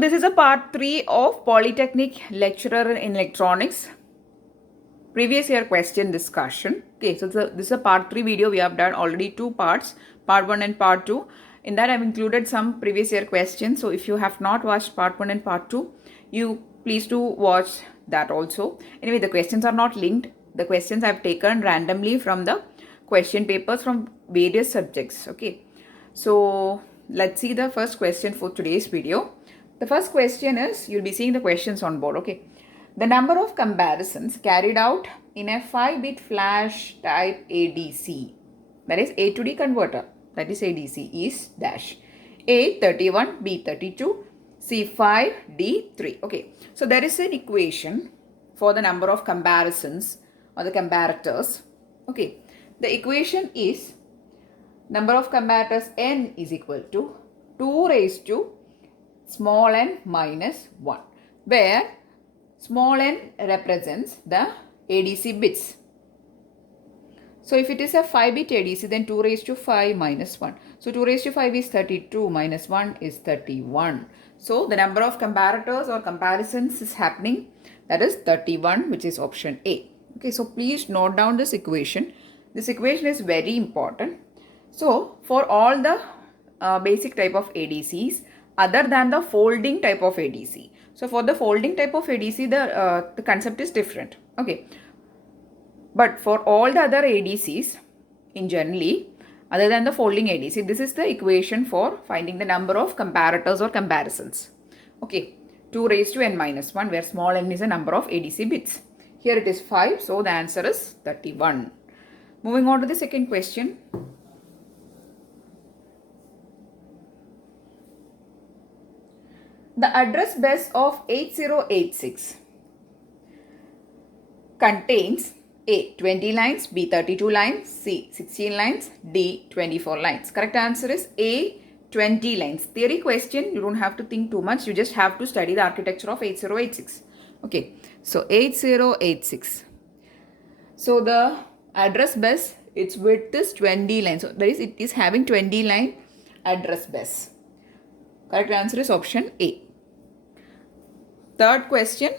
this is a part 3 of Polytechnic Lecturer in Electronics previous year question discussion. Okay, so this is a part 3 video. We have done already 2 parts, part 1 and part 2. In that I've included some previous year questions. So if you have not watched part 1 and part 2, you please do watch that also. Anyway, the questions are not linked. The questions I've taken randomly from the question papers from various subjects. Okay, so let's see the first question for today's video. The first question is, you'll be seeing the questions on board. Okay, the number of comparisons carried out in a 5-bit flash type ADC, that is A to D converter, that is ADC, is dash A 31, B 32, C 5, D 3. Okay, so there is an equation for the number of comparisons or the comparators. Okay, the equation is number of comparators n is equal to 2 raised to small n minus 1, where small n represents the ADC bits. So if it is a 5-bit ADC, then 2 raised to 5 minus 1. So 2 raised to 5 is 32 minus 1 is 31. So the number of comparators or comparisons is happening, that is 31, which is option A. Okay, so please note down this equation. This equation is very important. So for all the basic type of ADCs other than the folding type of ADC. So for the folding type of ADC, the concept is different. Okay. But for all the other ADCs in generally, other than the folding ADC, this is the equation for finding the number of comparators or comparisons. Okay. 2 raised to n minus 1, where small n is a number of ADC bits. Here it is 5, so the answer is 31. Moving on to the second question. The address bus of 8086 contains A 20 lines, B 32 lines, C 16 lines, D 24 lines. Correct answer is A 20 lines. Theory question, you don't have to think too much. You just have to study the architecture of 8086. Okay, so 8086. So the address bus, its width is 20 lines. So that is, it is having 20 line address bus. Correct answer is option A. Third question.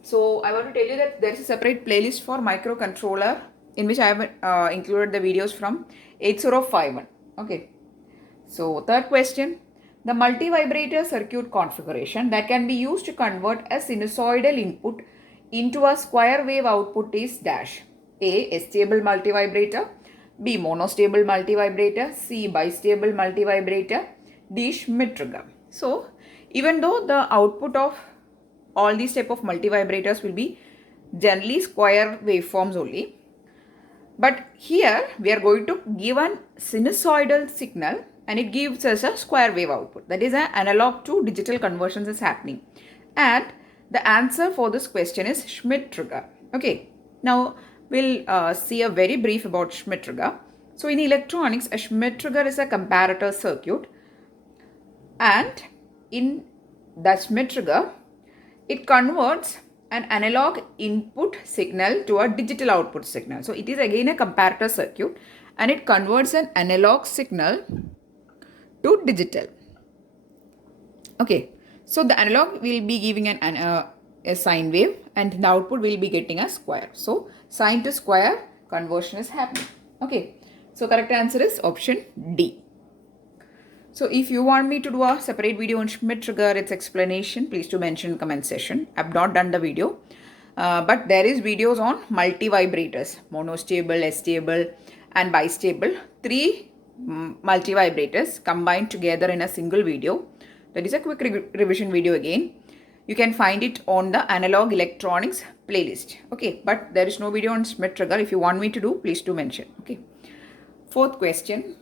So I want to tell you that there is a separate playlist for microcontroller in which I have included the videos from 8051. Okay. So third question. The multi-vibrator circuit configuration that can be used to convert a sinusoidal input into a square wave output is dash. A. Stable multivibrator. B. Monostable multivibrator. C. Bistable multivibrator. D. Schmitt trigger. So even though the output of all these type of multivibrators will be generally square waveforms only, but here we are going to give an sinusoidal signal and it gives us a square wave output. That is an analog to digital conversions is happening. And the answer for this question is Schmitt trigger. Okay, now we'll see a very brief about Schmitt trigger. So in electronics, a Schmitt trigger is a comparator circuit, and in the Schmitt trigger, it converts an analog input signal to a digital output signal. So it is again a comparator circuit and it converts an analog signal to digital. Okay, so the analog will be giving a sine wave and the output will be getting a square. So sine to square conversion is happening. Okay, so correct answer is option D. So if you want me to do a separate video on Schmitt trigger, its explanation, please do mention in comment section. I have not done the video, but there is videos on multivibrators, monostable, stable and bistable. 3 multivibrators combined together in a single video. That is a quick revision video again. You can find it on the analog electronics playlist. Okay, but there is no video on Schmitt trigger. If you want me to do, please do mention. Okay. Fourth question.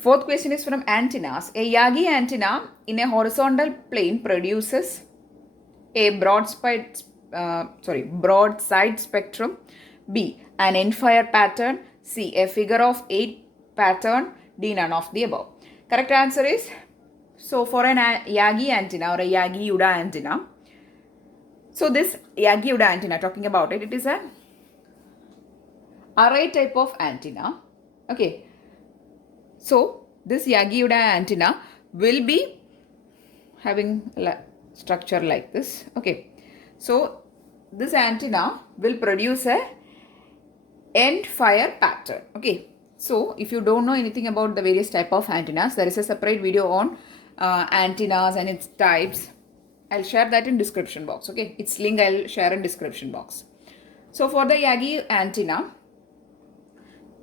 Fourth question is from antennas. A Yagi antenna in a horizontal plane produces A. broadside spectrum, B. an end-fire pattern, C. a figure of 8 pattern, D. none of the above. Correct answer is, so for an Yagi antenna or a Yagi-Uda antenna, so this Yagi-Uda antenna, talking about it, it is a array type of antenna. Okay. So this Yagi Uda antenna will be having a structure like this. Okay. So this antenna will produce a end fire pattern. Okay. So if you don't know anything about the various type of antennas, there is a separate video on antennas and its types. I'll share that in description box. Okay. Its link I'll share in description box. So for the Yagi antenna,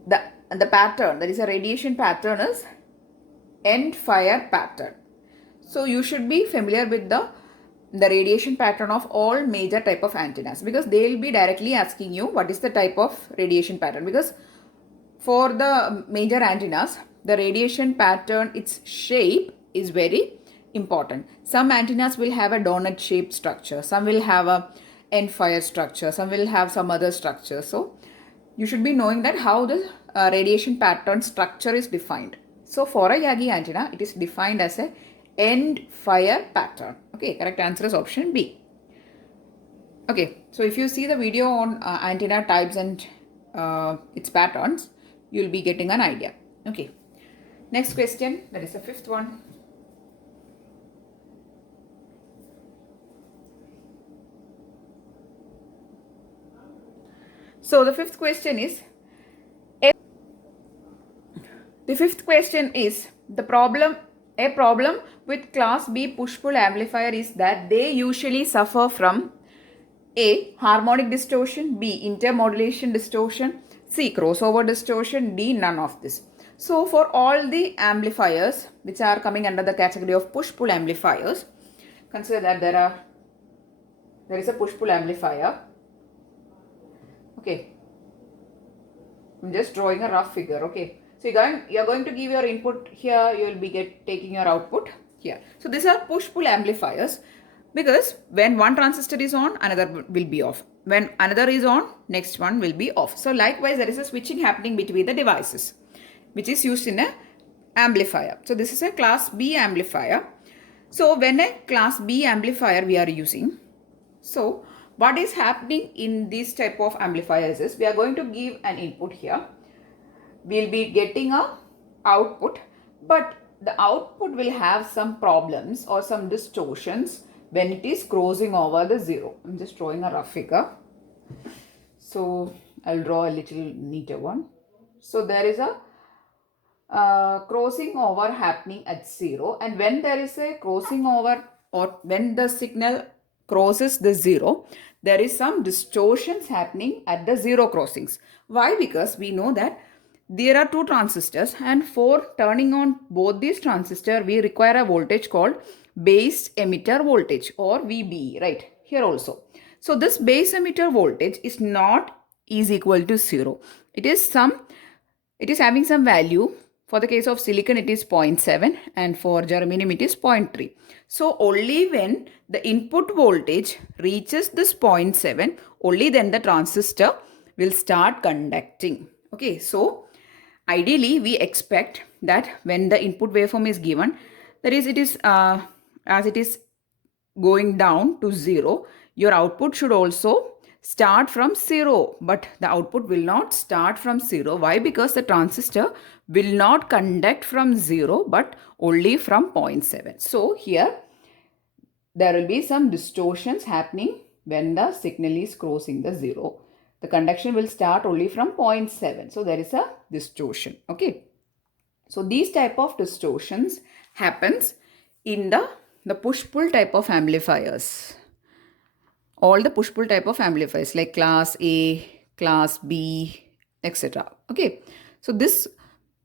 the pattern, there is a radiation pattern, is end fire pattern. So you should be familiar with the radiation pattern of all major type of antennas, because they will be directly asking you what is the type of radiation pattern, because for the major antennas, the radiation pattern, its shape is very important. Some antennas will have a donut shaped structure, some will have a end fire structure, some will have some other structure. So you should be knowing that how the radiation pattern structure is defined. So for a Yagi antenna, it is defined as a end fire pattern. Okay, correct answer is option B. Okay, so if you see the video on antenna types and its patterns, you will be getting an idea. Okay, next question, that is the fifth one. So the fifth question is a problem with class B push-pull amplifier is that they usually suffer from A. Harmonic distortion, B. Intermodulation distortion, C. Crossover distortion, D. None of this. So for all the amplifiers which are coming under the category of push-pull amplifiers, consider that there is a push-pull amplifier. Okay, I'm just drawing a rough figure. Okay, so you're going to give your input here, you will be taking your output here. So these are push-pull amplifiers, because when one transistor is on, another will be off. When another is on, next one will be off. So likewise, there is a switching happening between the devices, which is used in a amplifier. So this is a class B amplifier. So when a class B amplifier we are using, so what is happening in this type of amplifiers is, we are going to give an input here. We'll be getting a output, but the output will have some problems or some distortions when it is crossing over the zero. I'm just drawing a rough figure. So I'll draw a little neater one. So there is a crossing over happening at zero, and when there is a crossing over, or when the signal crosses the zero, there is some distortions happening at the zero crossings. Why? Because we know that there are two transistors, and for turning on both these transistors, we require a voltage called base emitter voltage, or VBE, right? Here also. So this base emitter voltage is not equal to zero. It is having some value. For the case of silicon, it is 0.7, and for germanium, it is 0.3. So only when the input voltage reaches this 0.7, only then the transistor will start conducting. Okay, so ideally, we expect that when the input waveform is given, that is, as it is going down to 0, your output should also start from 0, but the output will not start from 0. Why? Because the transistor will not conduct from 0, but only from 0.7. So here there will be some distortions happening when the signal is crossing the 0. The conduction will start only from 0.7. So there is a distortion. Okay. So these type of distortions happens in the push-pull type of amplifiers. All the push-pull type of amplifiers like class A, class B, etc. Okay. So this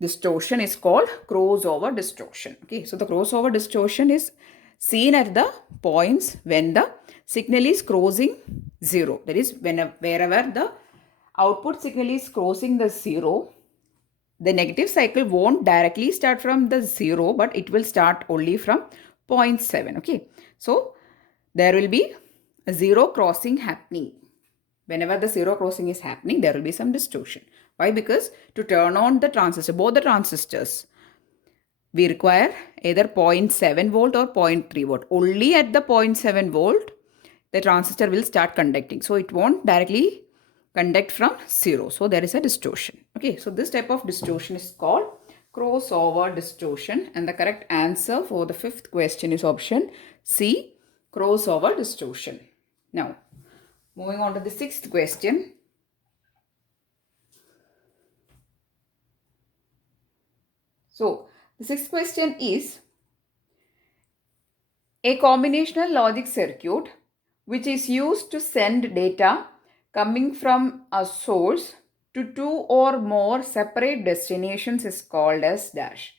distortion is called crossover distortion. Okay. So the crossover distortion is seen at the points when the signal is crossing 0. That is, wherever the output signal is crossing the 0, the negative cycle won't directly start from the 0, but it will start only from 0.7. Okay. So there will be a 0 crossing happening. Whenever the 0 crossing is happening, there will be some distortion. Why? Because to turn on the transistor, both the transistors, we require either 0.7 volt or 0.3 volt. Only at the 0.7 volt, the transistor will start conducting. So it won't directly conduct from 0. So there is a distortion. Okay, so this type of distortion is called crossover distortion, and the correct answer for the fifth question is option C, crossover distortion. Now, moving on to the sixth question. So, the sixth question is a combinational logic circuit which is used to send data coming from a source to two or more separate destinations is called as dash.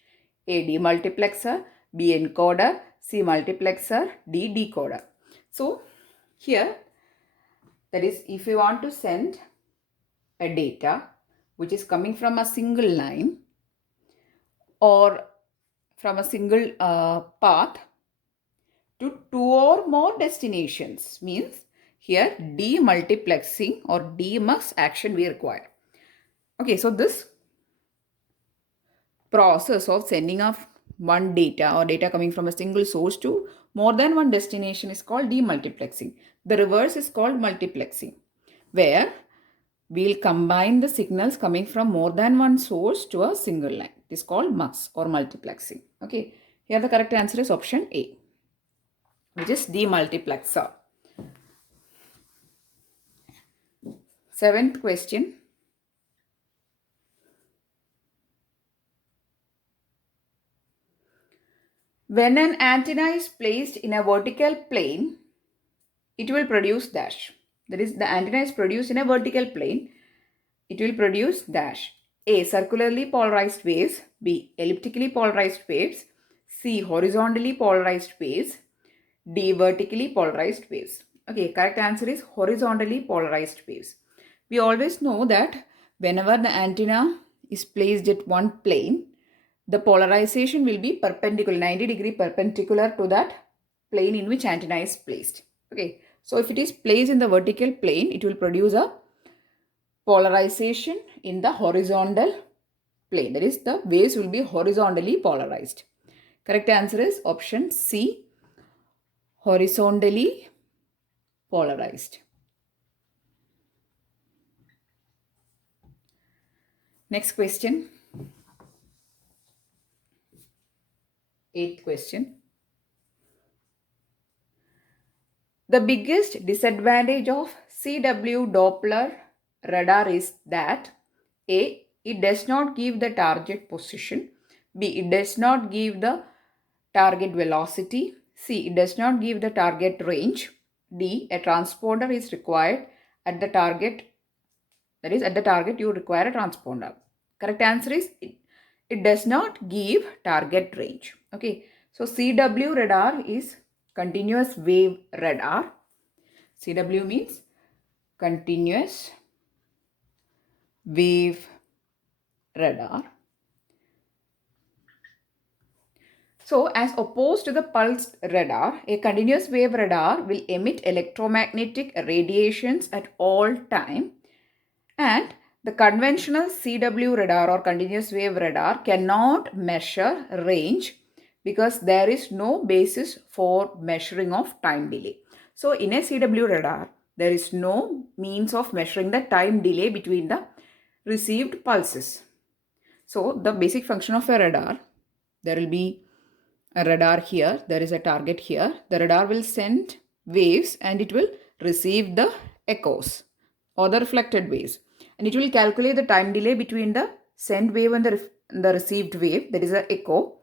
A demultiplexer, B encoder, C multiplexer, D decoder. So here, that is, if you want to send a data which is coming from a single line or from a single path to two or more destinations, means here demultiplexing or demux action we require. Okay, so this process of sending of one data or data coming from a single source to more than one destination is called demultiplexing. The reverse is called multiplexing, where we'll combine the signals coming from more than one source to a single line. It is called mux or multiplexing. Okay, here the correct answer is option A, which is demultiplexer. Seventh question. When an antenna is placed in a vertical plane, it will produce dash. That is, the antenna is produced in a vertical plane. It will produce dash. A. Circularly polarized waves. B. Elliptically polarized waves. C. Horizontally polarized waves. D. Vertically polarized waves. Okay, correct answer is horizontally polarized waves. We always know that whenever the antenna is placed at one plane, the polarization will be perpendicular, 90-degree perpendicular to that plane in which antenna is placed. Okay, so if it is placed in the vertical plane, it will produce a polarization in the horizontal plane. That is, the waves will be horizontally polarized. Correct answer is option C, horizontally polarized. Next question. Eighth question. The biggest disadvantage of CW Doppler radar is that A. It does not give the target position. B. It does not give the target velocity. C. It does not give the target range. D. A transponder is required at the target. That is, at the target you require a transponder. Correct answer is it does not give target range. Okay, so CW radar is continuous wave radar. CW means continuous wave radar. So, as opposed to the pulsed radar, a continuous wave radar will emit electromagnetic radiations at all time, and the conventional CW radar or continuous wave radar cannot measure range because there is no basis for measuring of time delay. So, in a CW radar, there is no means of measuring the time delay between the received pulses. So, the basic function of a radar, there will be a radar here, there is a target here. The radar will send waves and it will receive the echoes or the reflected waves. And it will calculate the time delay between the sent wave and the received wave, that is the echo.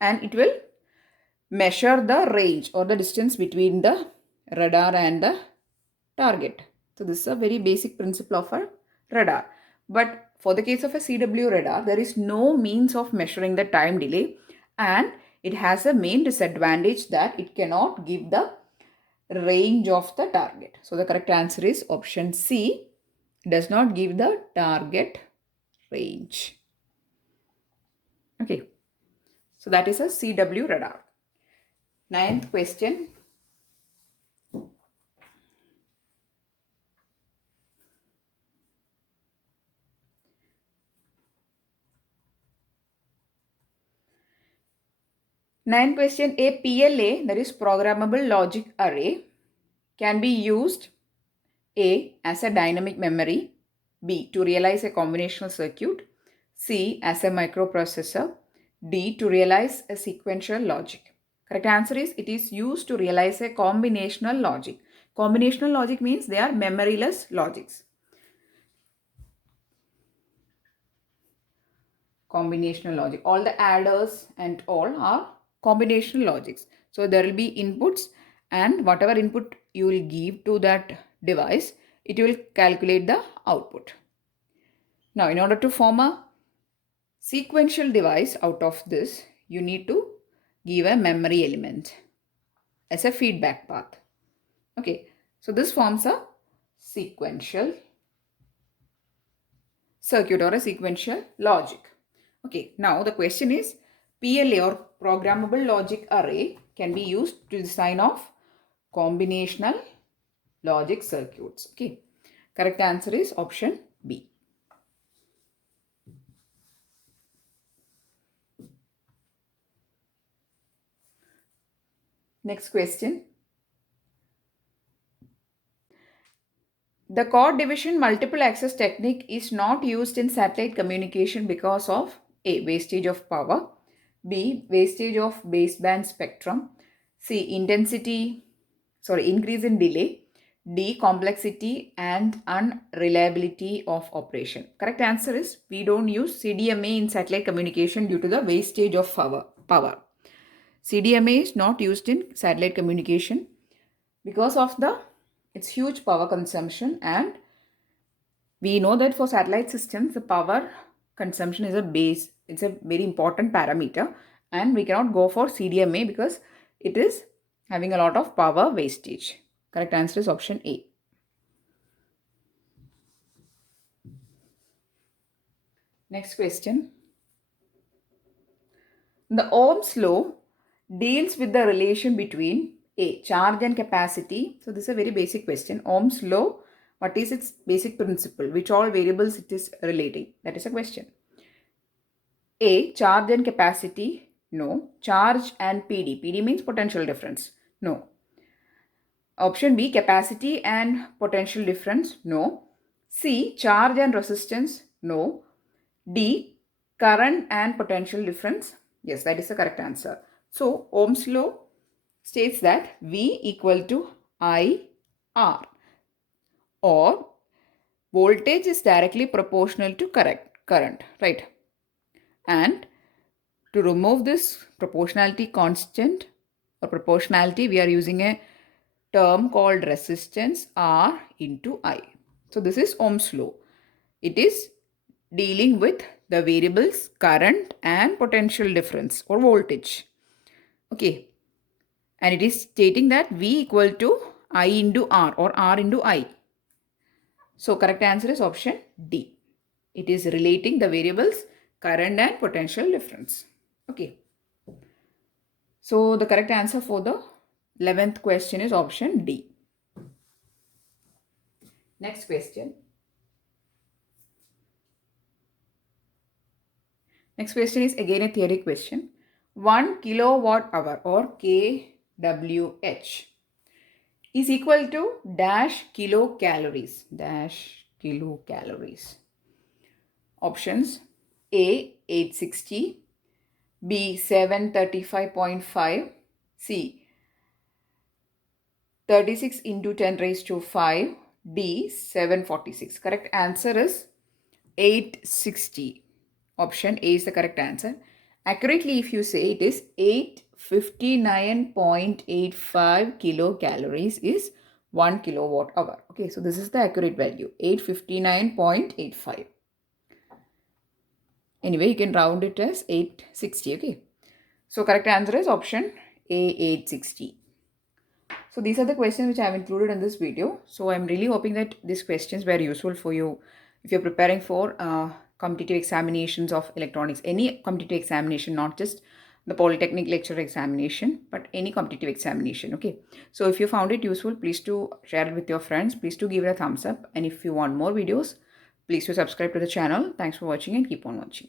And it will measure the range or the distance between the radar and the target. So this is a very basic principle of a radar. But for the case of a CW radar, there is no means of measuring the time delay, and it has a main disadvantage that it cannot give the range of the target. So the correct answer is option C, does not give the target range. Okay, so that is a CW radar. Ninth question. Ninth question, a PLA, that is programmable logic array, can be used A. As a dynamic memory. B. To realize a combinational circuit. C. As a microprocessor. D. To realize a sequential logic. Correct answer is it is used to realize a combinational logic. Combinational logic means they are memoryless logics. Combinational logic. All the adders and all are combinational logics. So there will be inputs, and whatever input you will give to that device, it will calculate the output. Now, in order to form a sequential device out of this, you need to give a memory element as a feedback path. Okay, so this forms a sequential circuit or a sequential logic. Okay, now the question is PLA or programmable logic array can be used to design of combinational logic circuits. Okay, correct answer is option B. Next question. The chord division multiple access technique is not used in satellite communication because of A. Wastage of power. B. Wastage of baseband spectrum. C. Increase in delay. D. Complexity and unreliability of operation. Correct answer is we don't use CDMA in satellite communication due to the wastage of power. CDMA is not used in satellite communication because of its huge power consumption, and we know that for satellite systems the power consumption is it's a very important parameter, and we cannot go for CDMA because it is having a lot of power wastage. Correct answer is option A. Next question. The Ohm's law deals with the relation between A. Charge and capacity. So this is a very basic question. Ohm's law, what is its basic principle? Which all variables it is relating? That is a question. A. Charge and capacity. No. Charge and PD. PD means potential difference. No. Option B. Capacity and potential difference. No. C. Charge and resistance. No. D. Current and potential difference. Yes, that is the correct answer. So, Ohm's law states that V equal to IR, or voltage is directly proportional to current, right? And to remove this proportionality constant or proportionality, we are using a term called resistance R into I. So, this is Ohm's law. It is dealing with the variables current and potential difference or voltage. Okay. And it is stating that V equal to I into R or R into I. So correct answer is option D. It is relating the variables current and potential difference. Okay. So the correct answer for the 11th question is option D. Next question. Next question is again a theory question. 1 kilowatt hour or kWh is equal to dash kilocalories. Dash kilocalories. Options A 860, B 735.5, C 36 into 10 raised to 5, D 746. Correct answer is 860. Option A is the correct answer. Accurately, if you say it is 859.85 kilocalories is 1 kilowatt hour. Okay, so this is the accurate value, 859.85. Anyway, you can round it as 860. Okay, so correct answer is option A, 860. So these are the questions which I have included in this video. So I'm really hoping that these questions were useful for you if you're preparing for competitive examinations of electronics, any competitive examination, not just the Polytechnic lecture examination, but any competitive examination. Okay, so if you found it useful, please do share it with your friends. Please do give it a thumbs up, and if you want more videos, please do subscribe to the channel. Thanks for watching and keep on watching.